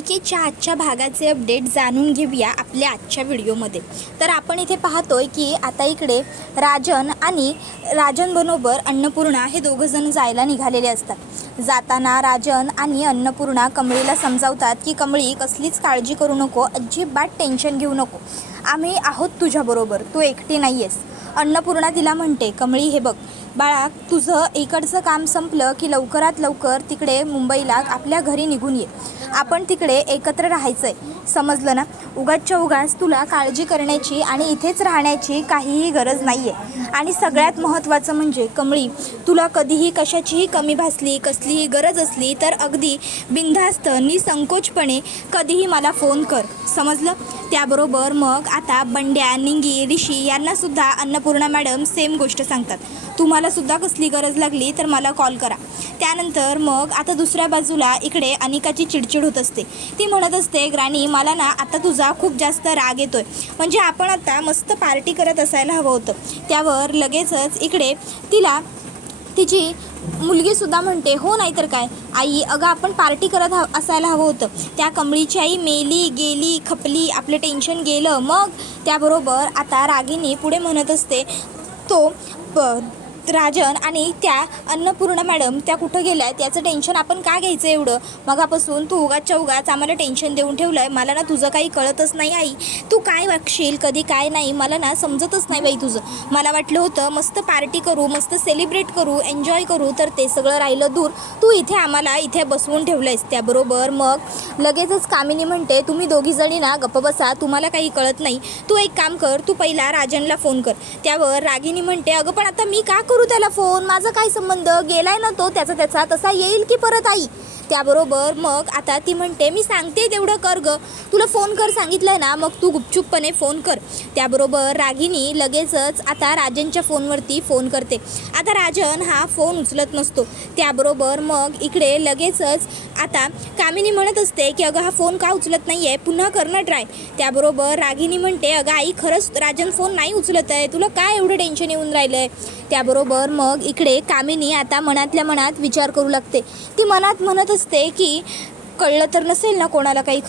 मालिकेच्या आजच्या भागाचे अपडेट जाणून घेऊया आपल्या आजच्या व्हिडिओमध्ये। तर आपण इथे पाहतोय की आता इकडे राजन आणि राजनबरोबर अन्नपूर्णा हे दोघंजण जायला निघालेले असतात। जाताना राजन आणि अन्नपूर्णा कमळीला समजावतात की कमळी कसलीच काळजी करू नको, अजिबात टेन्शन घेऊ नको, आम्ही आहोत तुझ्याबरोबर, तू एकटी नाही आहेस। अन्नपूर्णा तिला म्हणते, कमळी हे बघ बाळा, तुझं इकडचं काम संपलं की लवकरात लवकर तिकडे मुंबईला आपल्या घरी निघून ये, आपण तिकडे एकत्र राहायचं आहे, समजलं ना। उगाचच्या उगाच तुला काळजी करण्याची आणि इथेच राहण्याची काहीही गरज नाही आहे। आणि सगळ्यात महत्त्वाचं म्हणजे कमळी, तुला कधीही कशाचीही कमी भासली, कसलीही गरज असली तर अगदी बिनधास्त निसंकोचपणे कधीही मला फोन कर, समजलं। त्याबरोबर मग आता बंड्या, निंगी, ऋषी यांनासुद्धा अन्नपूर्णा मॅडम सेम गोष्ट सांगतात, तुम्हालासुद्धा कसली गरज लागली तर मला कॉल करा। त्यानंतर मग आता दुसऱ्या बाजूला इकडे अनिकाची चिडचिड होत असते। ती म्हणत असते, ग्रानी मला ना आता तुझा खूप जास्त राग येतोय, म्हणजे आपण आता मस्त पार्टी करत असायला हवं होतं। त्यावर लगेचच इकडे तिला तिची मुलगीसुद्धा म्हणते, हो नाही तर काय आई, अगं आपण पार्टी करत असायला हवं होतं, त्या कमळीची आई मेली गेली खपली, आपलं टेन्शन गेलं। मग त्याबरोबर आता रागिनी पुढे म्हणत असते, राजन आणि त्या अन्नपूर्णा मॅडम त्या कुठं गेल्या आहेत, याचं टेन्शन आपण का घ्यायचं एवढं, मगापासून तू उगाचच्या उगाच आम्हाला टेन्शन देऊन ठेवलं आहे, मला ना तुझं काही कळतच नाही आई, तू काय वागशील कधी काय नाही मला ना समजतच नाही बाई तुझं। मला वाटलं होतं मस्त पार्टी करू, मस्त सेलिब्रेट करू, एन्जॉय करू, तर ते सगळं राहिलं दूर, तू इथे आम्हाला इथे बसवून ठेवलं आहेस। त्याबरोबर मग लगेचच कामिनी म्हणते, तुम्ही दोघीजणी ना गप्प बसा, तुम्हाला काही कळत नाही, तू एक काम कर, तू पहिला राजनला फोन कर। त्यावर रागिनी म्हणते, अगं पण आता मी का करू त्याला फोन, माझा काय संबंध, गेलाय ना तो त्याचा तसा येईल की परत आई। त्याबरोबर मग आता ती म्हणते, मी सांगते तेवढं कर ग, तुला फोन कर सांगितलंय ना, मग तू गुपचूपपणे फोन कर। त्याबरोबर रागिनी लगेचच आता राजनच्या फोनवरती फोन करते। आता राजन हा फोन उचलत नसतो। त्याबरोबर मग इकडे लगेचच आता कामिनी म्हणत असते की अगं हा फोन का उचलत नाही आहे, पुन्हा कर ना ट्राय। त्याबरोबर रागिनी म्हणते, अगं आई खरंच राजन फोन नाही उचलत आहे, तुला काय एवढं टेन्शन येऊन राहिलं आहे। त्याबरोबर मग इकडे कामिनी आता मनातल्या मनात विचार करू लागते। ती मनात म्हणत असते की कळलं तर नसेल ना कोणाला काही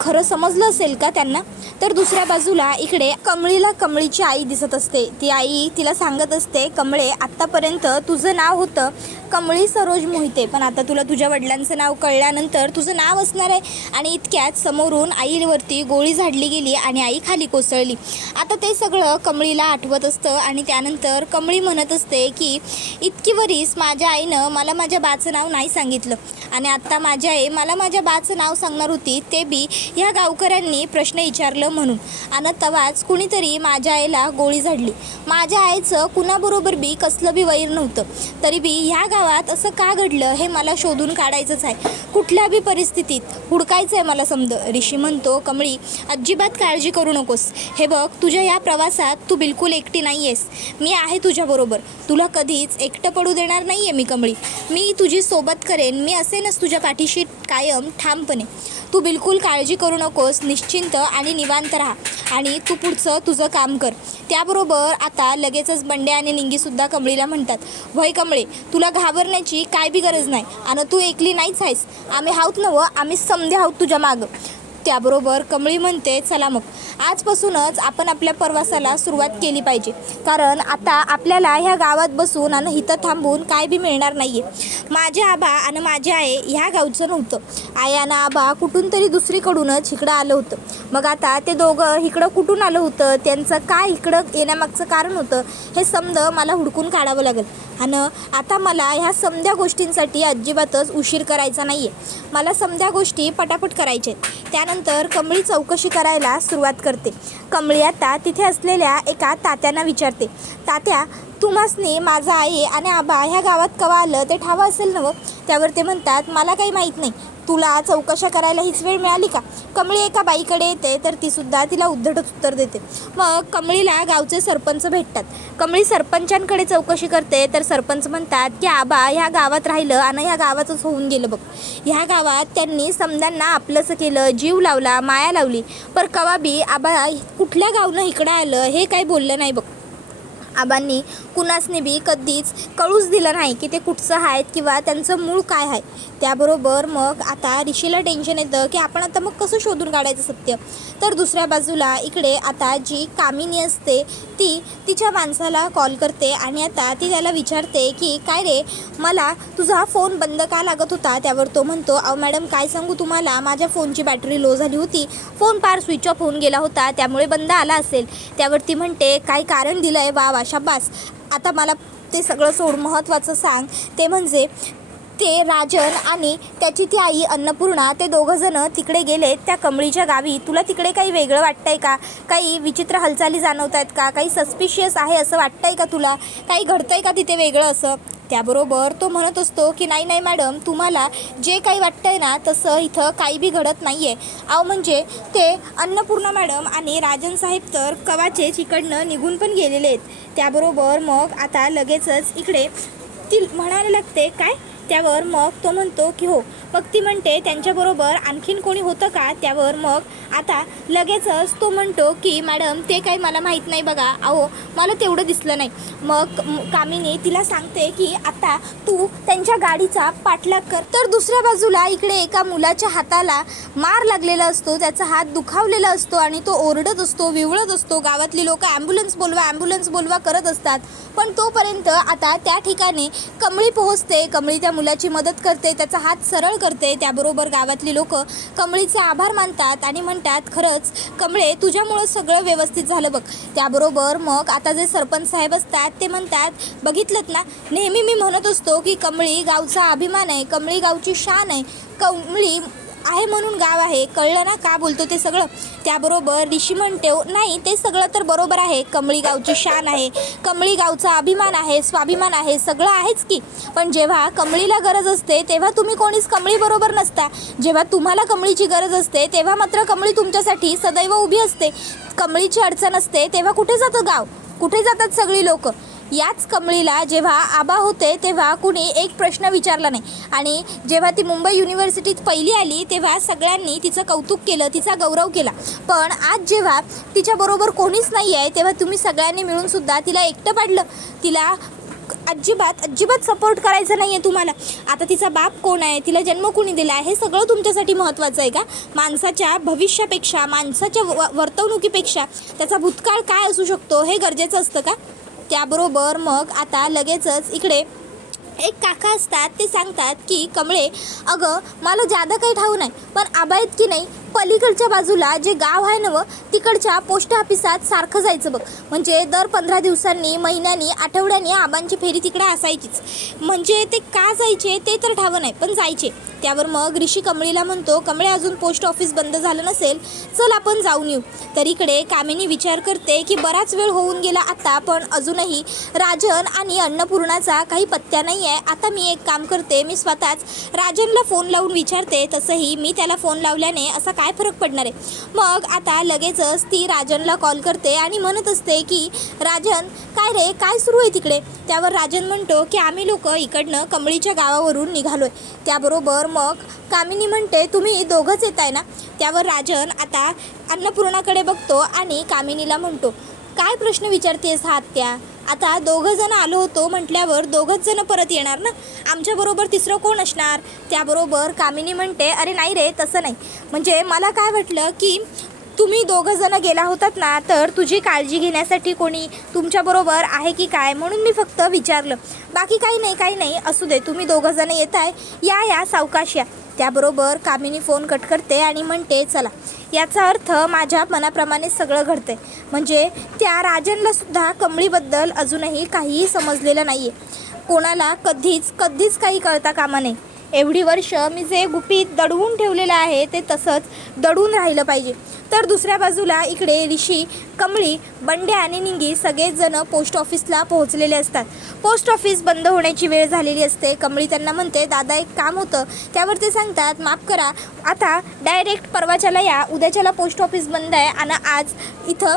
खरं समजलं असेल का त्यांना। तर दुसऱ्या बाजूला इकडे कमळीला कमळीची आई दिसत असते। ती आई तिला सांगत असते, कमळे आत्तापर्यंत तुझं नाव होतं कमळी सरोज मोहिते, पण आता तुला तुझ्या वडिलांचं नाव कळल्यानंतर तुझं नाव असणार आहे। आणि इतक्यात समोरून आईवरती गोळी झाडली गेली आणि आई खाली कोसळली। आता ते सगळं कमळीला आठवत असतं आणि त्यानंतर कमळी म्हणत असते की इतकी वरीस माझ्या आईनं मला माझ्या बाचं नाव नाही सांगितलं, आणि आत्ता माझी आई मला माझ्या बाचं नाव सांगणार होती, ते बी ह्या गावकऱ्यांनी प्रश्न विचारलं म्हणून, आणि तवाच कुणीतरी माझ्या आईला गोळी झाडली। माझ्या आईचं कुणाबरोबर बी कसलं बी वैर नव्हतं, तरी बी ह्या गावात असं का घडलं हे मला शोधून काढायचंच आहे, कुठल्या बी परिस्थितीत हुडकायचं आहे मला समज। ऋषी म्हणतो, कमळी अजिबात काळजी करू नकोस, हे बघ तुझ्या या प्रवासात तू बिलकुल एकटी नाही आहेस, मी आहे तुझ्याबरोबर, तुला कधीच एकटं पडू देणार नाही आहे मी कमळी, मी तुझी सोबत करेन, मी असेनच तुझ्या पाठीशी कायम ठामपणे, तू बिलकुल काळजी करू नकोस, निश्चिंत आणि निवांत राहा आणि तू पुढचं तुझं काम कर। त्याबरोबर आता लगेचच बंड्या आणि निंगीसुद्धा कमळीला म्हणतात, व्हय कमळे तुला घाबरण्याची काय बी गरज नाही, आणि तू एकली नाहीच आहेस, आम्ही आहोत नवं, आम्ही समधे आहोत तुझ्या मागं। त्याबरोबर कमळी म्हणते, चला मग आजपासूनच आपण आपल्या प्रवासाला सुरुवात केली पाहिजे, कारण आता आपल्याला ह्या गावात बसून आणि इथं थांबून काय बी मिळणार नाही आहे। माझे आबा आणि माझे आई ह्या गावचं नव्हतं, आई आणि आबा कुठून तरी दुसरीकडूनच इकडं आलं होतं, मग आता ते दोघं इकडं कुठून आलं होतं, त्यांचं काय इकडं येण्यामागचं कारण होतं हे समजा मला हुडकून काढावं लागेल, आणि आता मला ह्या समध्या गोष्टींसाठी अजिबातच उशीर करायचा नाही आहे, मला समध्या गोष्टी पटापट करायच्या आहेत। त्यानंतर कमळी चौकशी करायला सुरुवात करते। कमळी आता तिथे असलेल्या एका तात्यांना विचारते, तात्या तुम्हासनी माझा आई आणि आबा ह्या गावात कवा आलं ते ठावं असेल नवं। त्यावर ते म्हणतात, मला काही माहीत नाही, तुला चौकशा करायला हीच वेळ मिळाली का। कमळी एका बाईकडे येते तर तीसुद्धा तिला उद्धटच उत्तर देते। मग कमळीला गावचे सरपंच भेटतात। कमळी सरपंचांकडे चौकशी करते तर सरपंच म्हणतात की आबा ह्या गावात राहिलं आणि ह्या गावातच होऊन गेलं बघ, ह्या गावात त्यांनी समध्यांना आपलंसं केलं, जीव लावला, माया लावली, पर कवा बी आबा कुठल्या गावनं इकडं आलं हे काही बोललं नाही बघ, आबांनी कुणासनी बी कधीच कळूच दिलं नाही की ते कुठचं आहेत किंवा त्यांचं मूळ काय आहे. त्याबरोबर मग आता ऋषीला टेन्शन येतं की आपण आता मग कसं शोधून काढायचं सत्य. तर दुसऱ्या बाजूला इकडे आता जी कामिनी असते ती तिच्या माणसाला कॉल करते आणि आता ती त्याला विचारते की काय रे, मला तुझा फोन बंद का लागत होता. त्यावर तो म्हणतो, अहो मॅडम काय सांगू तुम्हाला, माझ्या फोनची बॅटरी लो झाली होती, फोन पार स्विच ऑफ होऊन गेला होता, त्यामुळे बंद आला असेल. त्यावरती म्हणते, काय कारण दिलं आहे, वा वा शाबास, आता मला ते सगळं सोड, महत्त्वाचं सांग. ते म्हणजे ते राजन आणि त्याची ती आई अन्नपूर्णा ते दोघंजणं तिकडे गेलेत त्या कमळीच्या गावी. तुला तिकडे काही वेगळं वाटतंय का, काही विचित्र हालचाली जाणवत आहेत का, काही सस्पिशियस आहे असं वाटतंय का तुला, काही घडतंय का तिथे वेगळं असं. त्याबरोबर तो म्हणत असतो की नाही नाही मॅडम, तुम्हाला जे काही वाटतंय ना तसं इथं काही बी घडत नाही आहे. अहो म्हणजे ते अन्नपूर्णा मॅडम आणि राजन साहेब तर कवाचेच इकडनं निघून पण गेलेले आहेत. त्याबरोबर मग आता लगेचच इकडे ती म्हणायला लागते काय. त्यावर मग तो म्हणतो की हो. मग ती म्हणते त्यांच्याबरोबर आणखीन कोणी होतं का. त्यावर मग आता लगेचच तो म्हणतो की मॅडम ते काही मला माहीत नाही बघा, अहो मला तेवढं दिसलं नाही. मग कामिनी तिला सांगते की आता तू त्यांच्या गाडीचा पाठलाग कर. तर दुसऱ्या बाजूला इकडे एका मुलाच्या हाताला मार लागलेला असतो, त्याचा हात दुखावलेला असतो आणि तो ओरडत असतो, विवळत असतो. गावातली लोक ॲम्ब्युलन्स बोलवा करत असतात. पण तोपर्यंत आता त्या ठिकाणी कमळी पोहोचते. कमळी त्या मुलाची मदत करते, त्याचा हात सरळ करते. त्याबरोबर गावातली लोक कमळीचे आभार मानतात आणि म्हणतात, खरंच कमळे तुझ्यामुळं सगळं व्यवस्थित झालं बघ. त्याबरोबर मग आता जे सरपंच साहेब असतात ते म्हणतात, बघितलं ना, नेहमी मी म्हणत असतो की कमळी गावचा अभिमान आहे, कमळी गावची शान आहे, कमळी आहे म्हणून गाव आहे, कळलं ना का बोलतो ते सगळं. त्याबरोबर ऋषी म्हणते, नाही ते सगळं तर बरोबर आहे, कमळी गावची शान आहे, कमळी गावचा अभिमान आहे, स्वाभिमान आहे, सगळं आहेच की. पण जेव्हा कमळीला गरज असते तेव्हा तुम्ही कोणीच कमळी बरोबर नसता. जेव्हा तुम्हाला कमळीची गरज असते तेव्हा मात्र कमळी तुमच्यासाठी सदैव उभी असते. कमळीची अडचण असते तेव्हा कुठे जातं गाव, कुठे जातात सगळी लोक. याच कमळीला जेव्हा आबा होते तेव्हा कुणी एक प्रश्न विचारला नाही आणि जेव्हा ती मुंबई युनिव्हर्सिटीत पहिली आली तेव्हा सगळ्यांनी तिचं कौतुक केलं, तिचा गौरव केला. पण आज जेव्हा तिच्याबरोबर कोणीच नाही आहे तेव्हा तुम्ही सगळ्यांनी मिळूनसुद्धा तिला एकटं पाडलं. तिला अजिबात सपोर्ट करायचा नाही आहे तुम्हाला. आता तिचा बाप कोण आहे, तिला जन्म कोणी दिला आहे, हे सगळं तुमच्यासाठी महत्त्वाचं आहे का. माणसाच्या भविष्यापेक्षा, माणसाच्या वर्तवणुकीपेक्षा त्याचा भूतकाळ काय असू शकतो हे गरजेचं असतं का. त्याबरोबर मग आता लगेचच इकडे एक काका असतात, ते सांगतात की कमळे, अगं मला जादा काही ठाऊक नाही, पण आबा आहेत की नाही पलीकडच्या बाजूला जे गाव आहे ना तिकडच्या पोस्ट ऑफिसात सारखं जायचं बघ. म्हणजे दर 15 दिवसांनी, महिन्यानी, आठवड्यानी आबांची फेरी तिकडे असायचीच. म्हणजे ते का जायचे ते तर ठावं नाही, पण जायचे. त्यावर मग ऋषी कमळीला म्हणतो, कमळे अजून पोस्ट ऑफिस बंद झालं नसेल, चल आपण जाऊन येऊ. तर इकडे कामिनी विचार करते की बराच वेळ होऊन गेला आता, पण अजूनही राजन आणि अन्नपूर्णाचा काही पत्त्या नाही आहे. आता मी एक काम करते, मी स्वतःच राजनला फोन लावून विचारते. तसंही मी त्याला फोन लावल्याने असा काय फरक पडणार आहे. मग आता लगेचच ती राजनला कॉल करते आणि म्हणत असते की राजन काय रे, काय सुरू आहे तिकडे. त्यावर राजन म्हणतो की आम्ही लोक इकडनं कमळीच्या गावावरून निघालोय. त्याबरोबर मग कामिनी म्हणते, तुम्ही दोघंच येत आहे ना. त्यावर राजन आता अन्नपूर्णाकडे बघतो आणि कामिनीला म्हणतो, काय प्रश्न विचारतेस हा आत्या, आता दोघं जण आलो होतो म्हटल्यावर दोघंच जण परत येणार ना, आमच्याबरोबर तिसरं कोण असणार. त्याबरोबर कामिनी म्हणते, अरे नाही रे, तसं नाही, म्हणजे मला काय वाटलं की तुम्ही दोघं जण गेला होतात ना, तर तुझी काळजी घेण्यासाठी कोणी तुमच्याबरोबर आहे की काय, म्हणून मी फक्त विचारलं, बाकी काही नाही, असू दे, तुम्ही दोघं जण येत आहे, या सावकाश या. त्याबरोबर कामिनी फोन कट करते आणि म्हणते, चला, याचा अर्थ माझ्या मनाप्रमाणे सगळं घडतंय. म्हणजे त्या राजनलासुद्धा कमळीबद्दल अजूनही काहीही समजलेलं नाही आहे. कोणाला कधीच काही कळता कामा नये. एवढी वर्ष मी जे गुपित दडवून ठेवलेलं आहे ते तसंच दडून राहिलं पाहिजे. तर दुसऱ्या बाजूला इकडे ऋषी, कमळी, बंड्या आणि निंगी सगळेच जण पोस्ट ऑफिसला पोहोचलेले असतात. पोस्ट ऑफिस बंद होण्याची वेळ झालेली असते. कमळी त्यांना म्हणते, दादा एक काम होतं. त्यावर ते सांगतात, माफ करा, आता डायरेक्ट परवाच्याला या, उद्याच्याला पोस्ट ऑफिस बंद आहे आणि आज इथं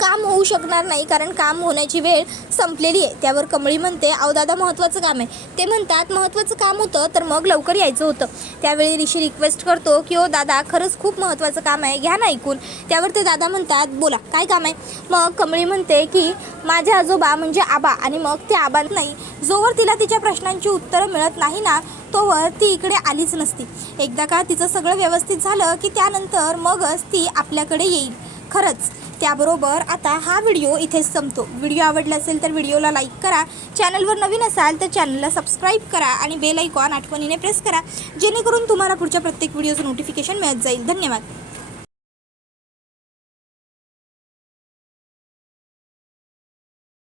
काम होऊ शकणार नाही, कारण काम होण्याची वेळ संपलेली आहे. त्यावर कमळी म्हणते, अहो दादा महत्त्वाचं काम आहे. ते म्हणतात महत्त्वाचं काम होतं तर मग लवकर यायचं होतं. त्यावेळी ऋषी रिक्वेस्ट करतो की ओ दादा खरंच खूप महत्त्वाचं काम आहे, घ्या ना ऐकून. त्यावर ते दादा म्हणतात बोला काय काम आहे. मग कमळी म्हणते की माझे आजोबा म्हणजे आबा, आणि मग ते आबा नाही, जोवर तिला तिच्या प्रश्नांची उत्तरं मिळत नाही ना तोवर ती इकडे आलीच नसती. एकदा का तिचं सगळं व्यवस्थित झालं की त्यानंतर मगच ती आपल्याकडे येईल. खरंच त्याबरोबर आता हा व्हिडिओ इथेच संपतो. व्हिडिओ आवडला असेल तर व्हिडिओला लाईक करा, चॅनलवर नवीन असाल तर चॅनलला सबस्क्राईब करा आणि बेल आयकॉन आठवणीने प्रेस करा, जेणेकरून तुम्हाला पुढच्या प्रत्येक व्हिडिओचं नोटिफिकेशन मिळत जाईल. धन्यवाद.